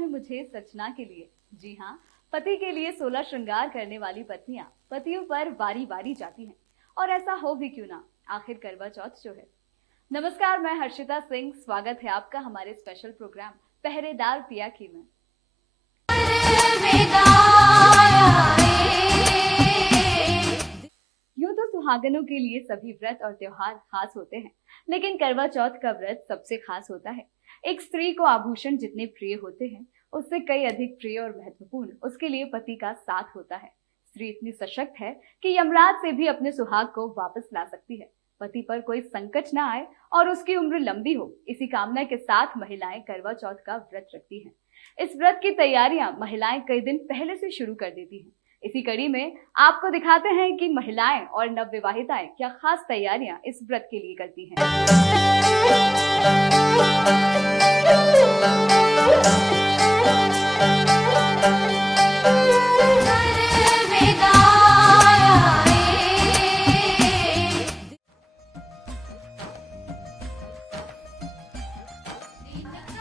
है मुझे सचना के लिए। जी हाँ, पति के लिए 16 श्रृंगार करने वाली पत्नियां पतियों पर बारी बारी जाती हैं। और ऐसा हो भी क्यों ना, आखिर करवा चौथ जो है। नमस्कार, मैं हर्षिता सिंह, स्वागत है आपका हमारे स्पेशल प्रोग्राम पहरेदार पिया की में। यूं तो सुहागनों के लिए सभी व्रत और त्योहार खास होते हैं, लेकिन करवा चौथ का व्रत सबसे खास होता है। एक स्त्री को आभूषण जितने प्रिय होते हैं, उससे कई अधिक प्रिय और महत्वपूर्ण उसके लिए पति का साथ होता है। स्त्री इतनी सशक्त है कि यमराज से भी अपने सुहाग को वापस ला सकती है। पति पर कोई संकट ना आए और उसकी उम्र लंबी हो, इसी कामना के साथ महिलाएं करवा चौथ का व्रत रखती हैं। इस व्रत की तैयारियां महिलाएं कई दिन पहले से शुरू कर देती हैं। इसी कड़ी में आपको दिखाते हैं कि महिलाएं और नवविवाहिताएं क्या खास तैयारियां इस व्रत के लिए करती हैं।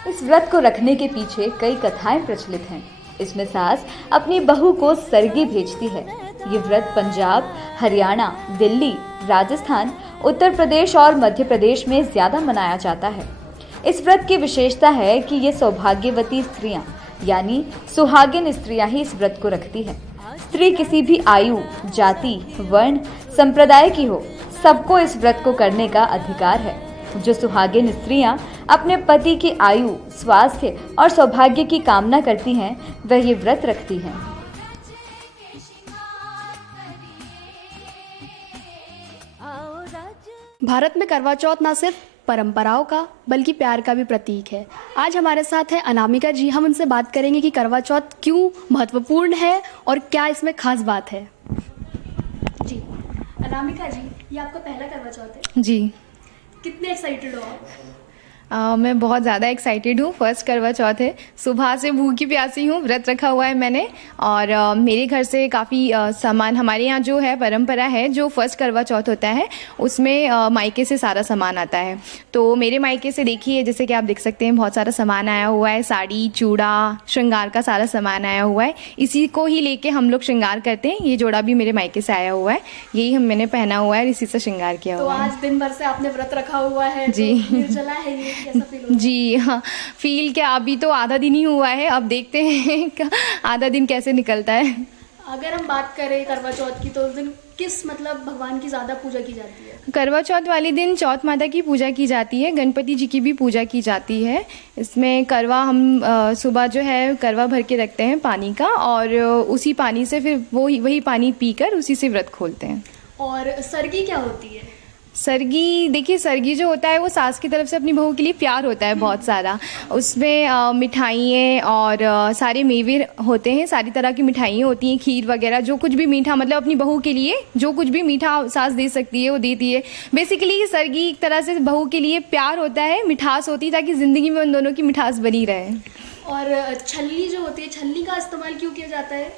इस व्रत को रखने के पीछे कई कथाएं प्रचलित हैं। इसमें सास अपनी बहू को सरगी भेजती है। ये व्रत पंजाब, हरियाणा, दिल्ली, राजस्थान, उत्तर प्रदेश और मध्य प्रदेश में ज्यादा मनाया जाता है। इस व्रत की विशेषता है कि ये सौभाग्यवती स्त्रियां यानी सुहागिन स्त्रियां ही इस व्रत को रखती हैं। स्त्री किसी भी आयु, जाति, वर्ण, संप्रदाय की हो, सबको इस व्रत को करने का अधिकार है। जो सुहागिन स्त्रियां अपने पति की आयु, स्वास्थ्य और सौभाग्य की कामना करती हैं, वह ये व्रत रखती हैं। भारत में करवा चौथ न सिर्फ परंपराओं का बल्कि प्यार का भी प्रतीक है। आज हमारे साथ है अनामिका जी। हम उनसे बात करेंगे कि करवा चौथ क्यों महत्वपूर्ण है और क्या इसमें खास बात है। जी अनामिका जी, ये आपका पहला करवा चौथ है? जी। कितने एक्साइटेड हो आप? मैं बहुत ज़्यादा एक्साइटेड हूँ। फर्स्ट करवा चौथ है, सुबह से भूखी प्यासी हूँ, व्रत रखा हुआ है मैंने। और मेरे घर से काफ़ी सामान, हमारे यहाँ जो है परंपरा है, जो फर्स्ट करवा चौथ होता है उसमें मायके से सारा सामान आता है। तो मेरे मायके से देखिए, जैसे कि आप देख सकते हैं, बहुत सारा सामान आया हुआ है। साड़ी, चूड़ा, श्रृंगार का सारा सामान आया हुआ है। इसी को ही लेके हम लोग श्रृंगार करते हैं। ये जोड़ा भी मेरे मायके से आया हुआ है, यही मैंने पहना हुआ है, इसी से श्रृंगार किया हुआ है। तो आज दिन भर से आपने व्रत रखा हुआ है जी। तो निर्जला है ये, कैसा फील होता है? जी हाँ, फील क्या, अभी तो आधा दिन ही हुआ है, अब देखते हैं आधा दिन कैसे निकलता है। अगर हम बात करें करवा चौथ की तो उस दिन किस भगवान की ज़्यादा पूजा की जाती है? करवा चौथ वाले दिन चौथ माता की पूजा की जाती है, गणपति जी की भी पूजा की जाती है। इसमें करवा हम सुबह जो है करवा भर के रखते हैं पानी का, और उसी पानी से फिर वही पानी पीकर उसी से व्रत खोलते हैं। और सरगी क्या होती है? सरगी, देखिए सरगी जो होता है वो सास की तरफ से अपनी बहू के लिए प्यार होता है बहुत सारा। उसमें मिठाइयाँ और सारे मेवे होते हैं, सारी तरह की मिठाइयाँ होती हैं, खीर वगैरह, जो कुछ भी मीठा, मतलब अपनी बहू के लिए जो कुछ भी मीठा सास दे सकती है वो देती है। बेसिकली सरगी एक तरह से बहू के लिए प्यार होता है, मिठास होती है, ताकि ज़िंदगी में उन दोनों की मिठास बनी रहे। और छलनी जो होती है, छलनी का इस्तेमाल क्यों किया जाता है?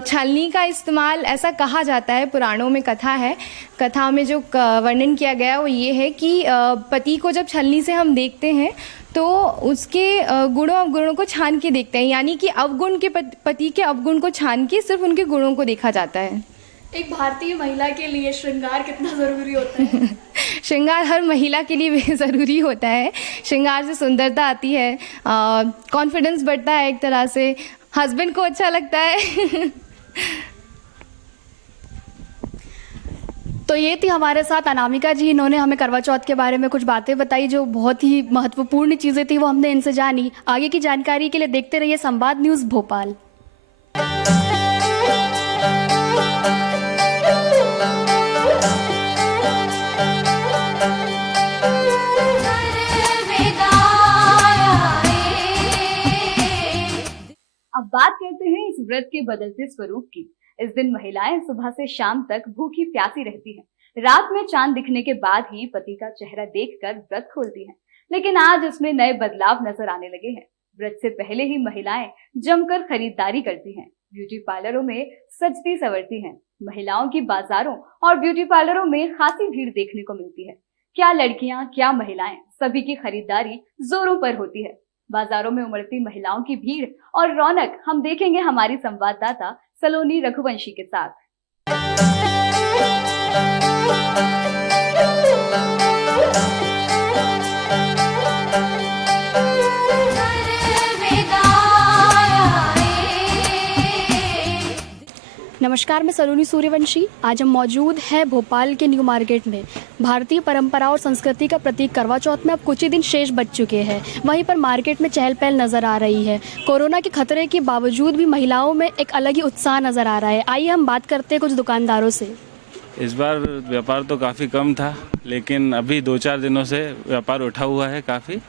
छलनी का इस्तेमाल ऐसा कहा जाता है, पुराणों में कथा है, कथा में जो वर्णन किया गया वो ये है कि पति को जब छलनी से हम देखते हैं तो उसके गुणों अवगुणों को छान के देखते हैं, यानी कि अवगुण के पति के अवगुण को छान के सिर्फ उनके गुणों को देखा जाता है। एक भारतीय महिला के लिए श्रृंगार कितना ज़रूरी होता है? श्रृंगार हर महिला के लिए ज़रूरी होता है। श्रृंगार से सुंदरता आती है, कॉन्फिडेंस बढ़ता है, एक तरह से हस्बैंड को अच्छा लगता है। तो ये थी हमारे साथ अनामिका जी। इन्होंने हमें करवा चौथ के बारे में कुछ बातें बताई जो बहुत ही महत्वपूर्ण चीज़ें थी, वो हमने इनसे जानी। आगे की जानकारी के लिए देखते रहिए संवाद न्यूज़ भोपाल। अब बात करते हैं इस व्रत के बदलते स्वरूप की। इस दिन महिलाएं सुबह से शाम तक भूखी प्यासी रहती हैं। रात में चांद दिखने के बाद ही पति का चेहरा देखकर व्रत खोलती हैं। लेकिन आज इसमें नए बदलाव नजर आने लगे हैं। व्रत से पहले ही महिलाएं जमकर खरीदारी करती हैं। ब्यूटी पार्लरों में सजती संवरती हैं। महिलाओं की बाजारों और ब्यूटी पार्लरों में खासी भीड़ देखने को मिलती है। क्या लड़कियां, क्या महिलाएं, सभी की खरीदारी जोरों पर होती है। बाजारों में उमड़ती महिलाओं की भीड़ और रौनक हम देखेंगे हमारी संवाददाता सलोनी रघुवंशी के साथ। नमस्कार, मैं सलोनी सूर्यवंशी। आज हम मौजूद हैं भोपाल के न्यू मार्केट में। भारतीय परंपरा और संस्कृति का प्रतीक करवा चौथ में अब कुछ ही दिन शेष बच चुके हैं। वहीं पर मार्केट में चहल पहल नज़र आ रही है। कोरोना के खतरे के बावजूद भी महिलाओं में एक अलग ही उत्साह नज़र आ रहा है। आइए हम बात करते हैं कुछ दुकानदारों से। इस बार व्यापार तो काफ़ी कम था, लेकिन अभी 2-4 दिनों से व्यापार उठा हुआ है काफ़ी।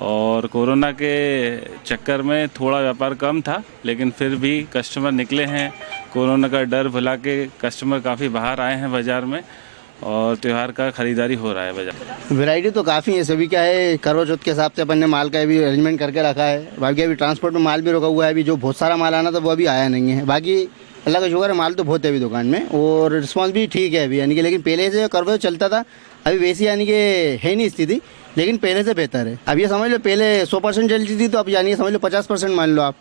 और कोरोना के चक्कर में थोड़ा व्यापार कम था, लेकिन फिर भी कस्टमर निकले हैं। कोरोना का डर भुला के कस्टमर काफ़ी बाहर आए हैं बाज़ार में और त्यौहार का ख़रीदारी हो रहा है बाज़ार। वैरायटी तो काफ़ी है। सभी क्या है, करवा चौथ के हिसाब से अपन ने माल का भी अरेंजमेंट करके रखा है। बाकी अभी ट्रांसपोर्ट में माल भी रुका हुआ है। अभी जो बहुत सारा माल आना था वो अभी आया नहीं है। बाकी अल्लाह का शुक्र है, माल तो बहुत है अभी दुकान में और रिस्पॉन्स भी ठीक है अभी, यानी कि। लेकिन पहले से करवा चौथ चलता था, अभी वैसी यानी कि है नहीं स्थिति, लेकिन पहले से बेहतर है। अब ये समझ लो, पहले 100% चलती थी, तो अब यानी समझ लो 50% मान लो आप।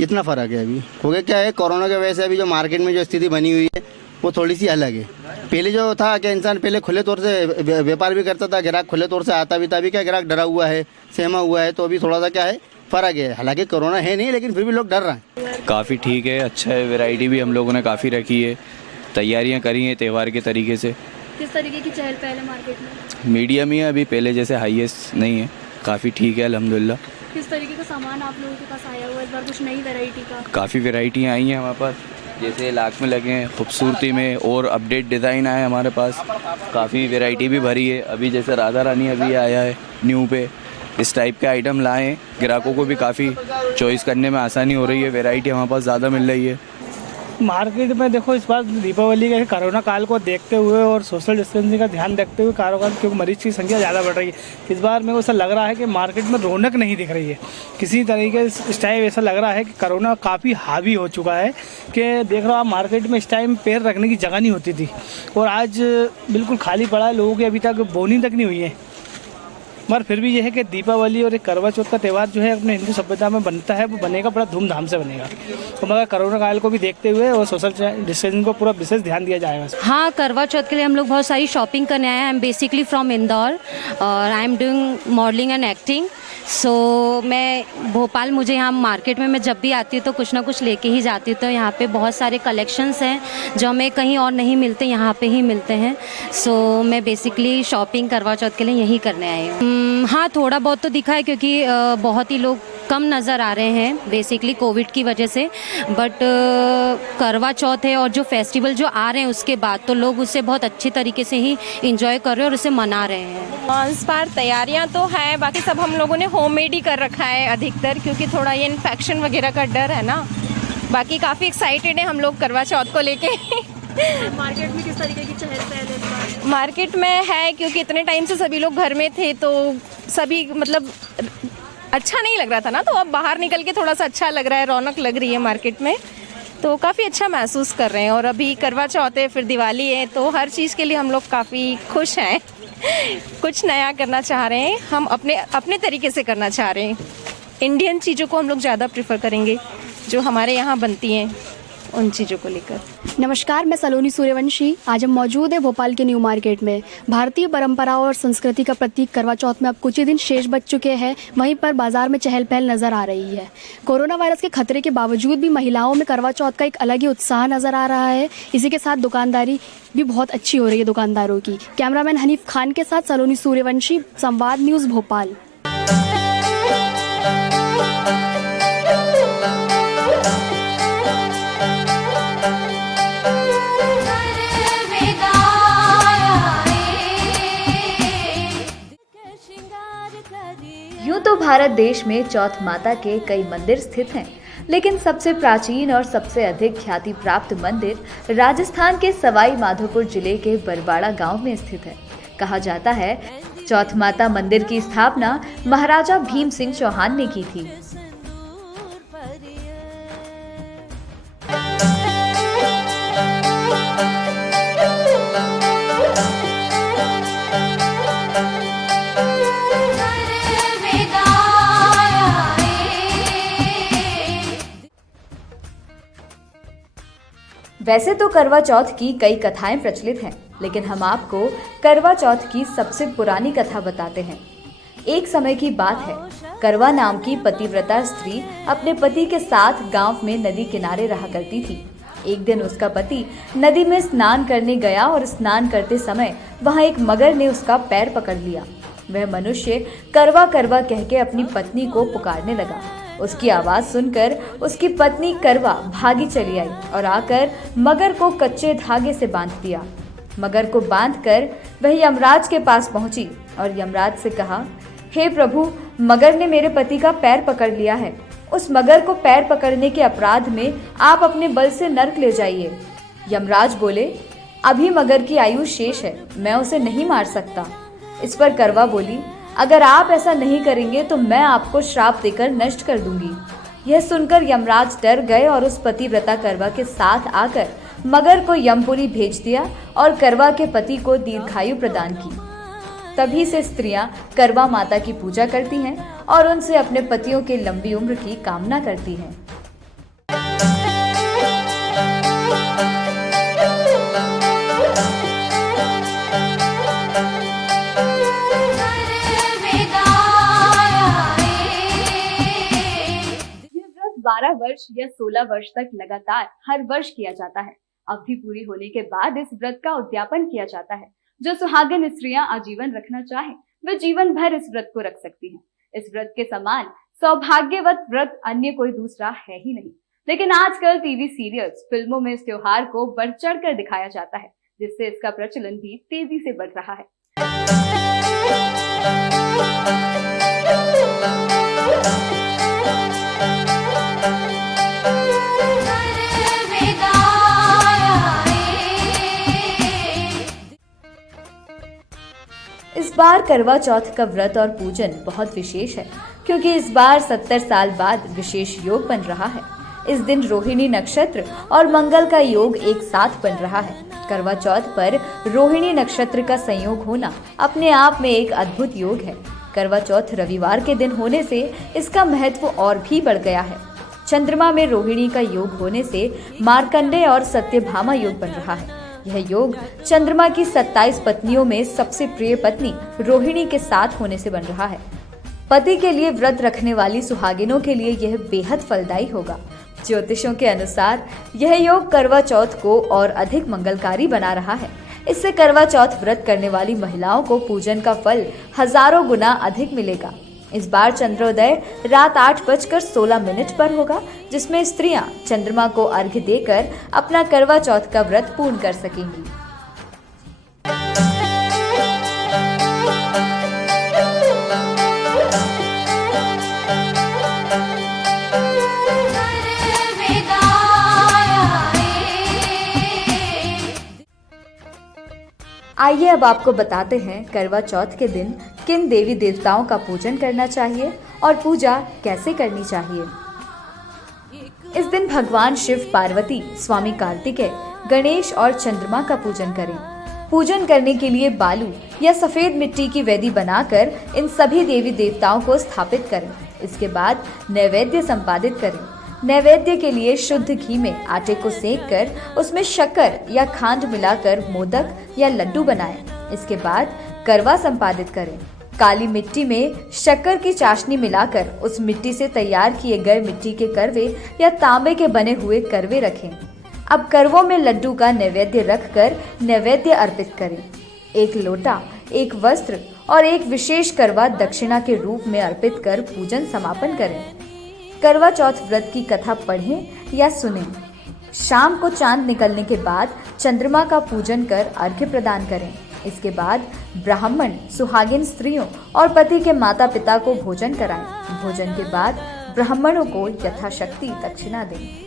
इतना फ़र्क है अभी। हो गया क्या है, कोरोना की वजह से अभी जो मार्केट में जो स्थिति बनी हुई है वो थोड़ी सी अलग है। पहले जो था कि इंसान पहले खुले तौर से व्यापार भी करता था, ग्राहक खुले तौर से आता भी था। अभी क्या ग्राहक डरा हुआ है, सहमा हुआ है, तो अभी थोड़ा सा क्या है, फ़र्क है। हालांकि कोरोना है नहीं, लेकिन फिर भी लोग डर रहे हैं। काफ़ी ठीक है, अच्छा है। वैरायटी भी हम लोगों ने काफ़ी रखी है, तैयारियां करी हैं त्यौहार के तरीके से। किस तरीके की चहल पहल है मार्केट में? मीडियम ही है, अभी पहले जैसे हाईएस्ट नहीं है, काफ़ी ठीक है अल्हम्दुलिल्लाह। किस तरीके का सामान आप लोगों के पास आया हुआ है इस बार? कुछ नई वैरायटी का? काफ़ी वैरायटियाँ आई हैं हमारे पास, जैसे लाख में लगे हैं खूबसूरती में, और अपडेट डिज़ाइन आए हमारे पास। काफ़ी वैरायटी भी भरी है। अभी जैसे राधा रानी अभी आया है न्यू पे, इस टाइप के आइटम लाए हैं। ग्राहकों को भी काफ़ी चॉइस करने में आसानी हो रही है। वैरायटी हमारे पास ज़्यादा मिल रही है। मार्केट में देखो, इस बार दीपावली के कोरोना काल को देखते हुए और सोशल डिस्टेंसिंग का ध्यान रखते हुए कारोबार, क्योंकि मरीज की संख्या ज़्यादा बढ़ रही है, इस बार मेरे को ऐसा लग रहा है कि मार्केट में रौनक नहीं दिख रही है किसी तरीके से। इस टाइम ऐसा लग रहा है कि कोरोना काफ़ी हावी हो चुका है, कि देख रहे हो आप मार्केट में इस टाइम पैर रखने की जगह नहीं होती थी, और आज बिल्कुल खाली पड़ा है। लोगों की अभी तक बोनी तक नहीं हुई है। मगर फिर भी यह है कि दीपावली और एक करवा चौथ का त्यौहार जो है अपने हिंदू सभ्यता में बनता है, वो बनेगा, बड़ा धूमधाम से बनेगा। तो मगर कोरोना काल को भी देखते हुए और सोशल डिस्टेंसिंग को पूरा विशेष ध्यान दिया जाएगा। हाँ, करवा चौथ के लिए हम लोग बहुत सारी शॉपिंग करने आए हैं। I am basically from Indore और I am doing modelling and acting. So मैं भोपाल, मुझे यहाँ मार्केट में मैं जब भी आती हूँ तो कुछ ना कुछ लेके ही जाती हूँ। तो यहाँ पे बहुत सारे कलेक्शंस हैं जो हमें कहीं और नहीं मिलते, यहाँ पे ही मिलते हैं। सो मैं बेसिकली शॉपिंग करवा चौथ के लिए यही करने आई हूँ। हाँ, थोड़ा बहुत तो दिखा है, क्योंकि बहुत ही लोग कम नज़र आ रहे हैं बेसिकली कोविड की वजह से। बट करवा चौथ है और जो फेस्टिवल जो आ रहे हैं उसके बाद, तो लोग उसे बहुत अच्छी तरीके से ही इंजॉय कर रहे हैं और उसे मना रहे हैं। इस बार तैयारियां तो है, बाकी सब हम लोगों ने होममेड ही कर रखा है अधिकतर, क्योंकि थोड़ा ये इन्फेक्शन वगैरह का डर है ना। बाकी काफ़ी एक्साइटेड है हम लोग करवा चौथ को लेके। मार्केट में किस तरीके की चहल पहल है? मार्केट में है, क्योंकि इतने टाइम से सभी लोग घर में थे, तो सभी मतलब अच्छा नहीं लग रहा था ना, तो अब बाहर निकल के थोड़ा सा अच्छा लग रहा है, रौनक लग रही है मार्केट में, तो काफ़ी अच्छा महसूस कर रहे हैं। और अभी करवा चौथ है, फिर दिवाली है, तो हर चीज़ के लिए हम लोग काफ़ी खुश हैं। कुछ नया करना चाह रहे हैं, हम अपने तरीके से करना चाह रहे हैं। इंडियन चीज़ों को हम लोग ज़्यादा प्रेफर करेंगे, जो हमारे यहाँ बनती हैं उन चीज़ों को लेकर। नमस्कार, मैं सलोनी सूर्यवंशी। आज हम मौजूद हैं भोपाल के न्यू मार्केट में। भारतीय परंपरा और संस्कृति का प्रतीक करवा चौथ में अब कुछ ही दिन शेष बच चुके हैं। वहीं पर बाजार में चहल पहल नज़र आ रही है। कोरोना वायरस के खतरे के बावजूद भी महिलाओं में करवा चौथ का एक अलग ही उत्साह नज़र आ रहा है। इसी के साथ दुकानदारी भी बहुत अच्छी हो रही है दुकानदारों की। कैमरामैन हनीफ खान के साथ सलोनी सूर्यवंशी, संवाद न्यूज़ भोपाल। यूं तो भारत देश में चौथ माता के कई मंदिर स्थित हैं, लेकिन सबसे प्राचीन और सबसे अधिक ख्याति प्राप्त मंदिर राजस्थान के सवाई माधोपुर जिले के बरवाड़ा गांव में स्थित है। कहा जाता है चौथ माता मंदिर की स्थापना महाराजा भीम सिंह चौहान ने की थी। वैसे तो करवा चौथ की कई कथाएं प्रचलित हैं, लेकिन हम आपको करवा चौथ की सबसे पुरानी कथा बताते हैं। एक समय की बात है, करवा नाम की पतिव्रता स्त्री अपने पति के साथ गांव में नदी किनारे रहा करती थी। एक दिन उसका पति नदी में स्नान करने गया और स्नान करते समय वहां एक मगर ने उसका पैर पकड़ लिया। वह मनुष्य करवा करवा कह के अपनी पत्नी को पुकारने लगा। उसकी आवाज सुनकर उसकी पत्नी करवा भागी चली आई और आकर मगर को कच्चे धागे से बांध दिया। मगर को बांधकर वह यमराज के पास पहुंची और यमराज से कहा, हे प्रभु, मगर ने मेरे पति का पैर पकड़ लिया है। उस मगर को पैर पकड़ने के अपराध में आप अपने बल से नर्क ले जाइए। यमराज बोले, अभी मगर की आयु शेष है, मैं उसे नहीं मार सकता। इस पर करवा बोली, अगर आप ऐसा नहीं करेंगे तो मैं आपको श्राप देकर नष्ट कर दूंगी। यह सुनकर यमराज डर गए और उस पतिव्रता करवा के साथ आकर मगर को यमपुरी भेज दिया और करवा के पति को दीर्घायु प्रदान की। तभी से स्त्रियां करवा माता की पूजा करती हैं और उनसे अपने पतियों के लंबी उम्र की कामना करती हैं। ये व्रत 12 वर्ष या 16 वर्ष तक लगातार हर वर्ष किया जाता है। अवधि पूरी होने के बाद इस व्रत का उद्यापन किया जाता है। जो सुहागिन स्त्रियां आजीवन रखना चाहें, वे जीवन भर इस व्रत को रख सकती हैं। इस व्रत के समान सौभाग्यवत व्रत अन्य कोई दूसरा है ही नहीं। लेकिन आजकल टीवी सीरियल्स, फिल्मों में इस त्योहार को बढ़ चढ़कर दिखाया जाता है, जिससे इसका प्रचलन भी तेजी से बढ़ रहा है। इस बार करवा चौथ का व्रत और पूजन बहुत विशेष है, क्योंकि इस बार 70 साल बाद विशेष योग बन रहा है। इस दिन रोहिणी नक्षत्र और मंगल का योग एक साथ बन रहा है। करवा चौथ पर रोहिणी नक्षत्र का संयोग होना अपने आप में एक अद्भुत योग है। करवा चौथ रविवार के दिन होने से इसका महत्व और भी बढ़ गया है। चंद्रमा में रोहिणी का योग होने से मार्कंडेय और सत्यभामा योग बन रहा है। यह योग चंद्रमा की 27 पत्नियों में सबसे प्रिय पत्नी रोहिणी के साथ होने से बन रहा है। पति के लिए व्रत रखने वाली सुहागिनों के लिए यह बेहद फलदायी होगा। ज्योतिषों के अनुसार यह योग करवा चौथ को और अधिक मंगलकारी बना रहा है। इससे करवा चौथ व्रत करने वाली महिलाओं को पूजन का फल हजारों गुना अधिक मिलेगा। इस बार चंद्रोदय रात 8:16 पर होगा, जिसमें स्त्रियां चंद्रमा को अर्घ्य देकर अपना करवा चौथ का व्रत पूर्ण कर सकेंगी। आइए अब आपको बताते हैं करवा चौथ के दिन किन देवी देवताओं का पूजन करना चाहिए और पूजा कैसे करनी चाहिए। इस दिन भगवान शिव, पार्वती, स्वामी कार्तिकेय, गणेश और चंद्रमा का पूजन करें। पूजन करने के लिए बालू या सफेद मिट्टी की वेदी बनाकर इन सभी देवी देवताओं को स्थापित करें। इसके बाद नैवेद्य संपादित करें। नैवेद्य के लिए शुद्ध घी में आटे को सेंककर उसमें शक्कर या खांड मिलाकर मोदक या लड्डू बनाएं। इसके बाद करवा संपादित करें। काली मिट्टी में शक्कर की चाशनी मिलाकर उस मिट्टी से तैयार किए गए मिट्टी के करवे या तांबे के बने हुए करवे रखें। अब करवों में लड्डू का नैवेद्य रखकर नैवेद्य अर्पित करें। एक लोटा, एक वस्त्र और एक विशेष करवा दक्षिणा के रूप में अर्पित कर पूजन समापन करें। करवा चौथ व्रत की कथा पढ़ें या सुनें। शाम को चांद निकलने के बाद चंद्रमा का पूजन कर अर्घ्य प्रदान करें। इसके बाद ब्राह्मण सुहागिन स्त्रियों और पति के माता पिता को भोजन कराएं। भोजन के बाद ब्राह्मणों को यथाशक्ति दक्षिणा दें।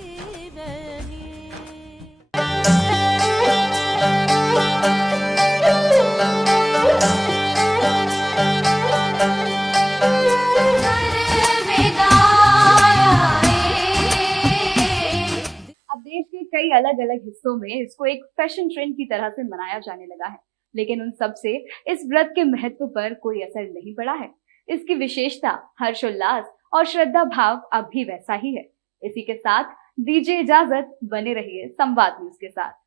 कई अलग अलग हिस्सों में इसको एक फैशन ट्रेंड की तरह से मनाया जाने लगा है, लेकिन उन सब से इस व्रत के महत्व पर कोई असर नहीं पड़ा है। इसकी विशेषता, हर्षोल्लास और श्रद्धा भाव अब भी वैसा ही है। इसी के साथ दीजिए इजाजत, बने रहिए संवाद न्यूज के साथ।